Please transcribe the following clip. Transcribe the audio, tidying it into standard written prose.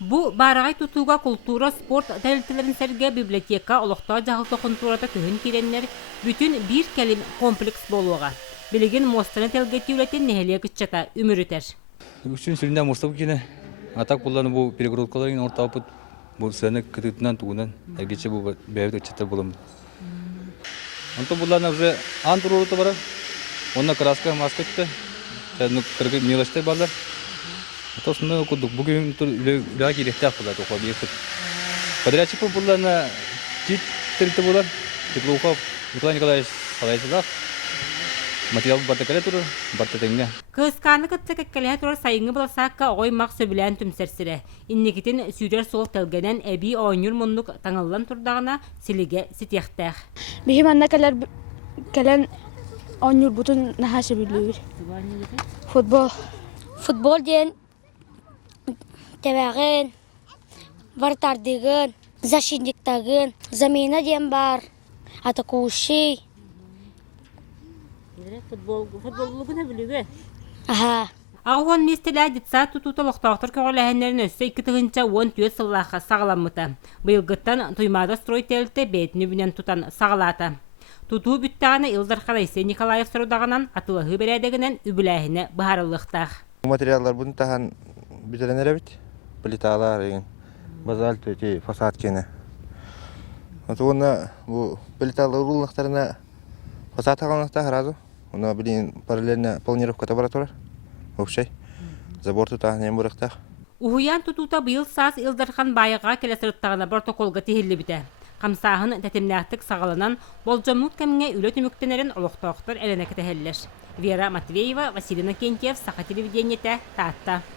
Бу барагай тутууга культура, спорт тәлтелерин сәрге библиотека олохтоо жагылты контурата көһүн киреннер бүтүн бир келим комплекс болуга. Билигин мостаны телгети үлетин нехеле кыччата үмүрүтер. Üçün süründen Mustafa kine atak kullanı bu perigorotkaların orta apıt bu sene kıtıtından tuğunan geçe bu beyazlık çıtır bulam. Anta bunlarla уже antrurutu var. Onunla kraska maskette. Sen kırgı milaştı bağlar. Ata sonra kuduk bugün tur lagi rehter bular topa bir kıt. Kadar açıp bunlarla tit tirti bular. Tıklığa Николай Николаевич Салайсызах. Материал бартакале туру бартатеңне. Кысканы кытса кеккелеhe турар сайынгы баласакка ой мак сөбүлән түмсерсире. Иннекитин сүйрер сол телгенен эби ойнур муннук таңыллан турдагына силиге ситяхтах. Бихим анна кален ойнур бутун нахасы билүүр. Футбол. Футбол ден тебеген, вратардыгын, защитниктагын, замена ден бар, атакующий. Футболлугуна билүүгө. Ага. Агуан местеле дитса тутута лохтоктор көгөләһеннәрен өссө 2 тыгынча 14 сыллаха сагаламмыта. Быйылгыттан туймада стройтелте бетни бүнен тутан сагалата. Тутуу бүттәгәне Илдар Харайсы Николаев сорудагынан атылыгы берәдегенен үбүләһине баһарылыктах. Материаллар бун тахан бителенер бит. Плиталар деген базальт эти фасад кене. Атуна бу плиталар уруллыктарына фасад таганлыкта разы. Она блин параллельно планировка табаратура. Общай. Забор тахнем бурыктах. Уһуян тутута быйыл саас Илдархан байыга келесирттагына протоколга тиһилли бите. Камсаһын тәтемнәктик сагаланан болжомлук кемгә үле түмүктенерин олохтоктор элене кетәһелләр. Вера Матвеева, Василий Накентьев, Саха телевидениете, Татта.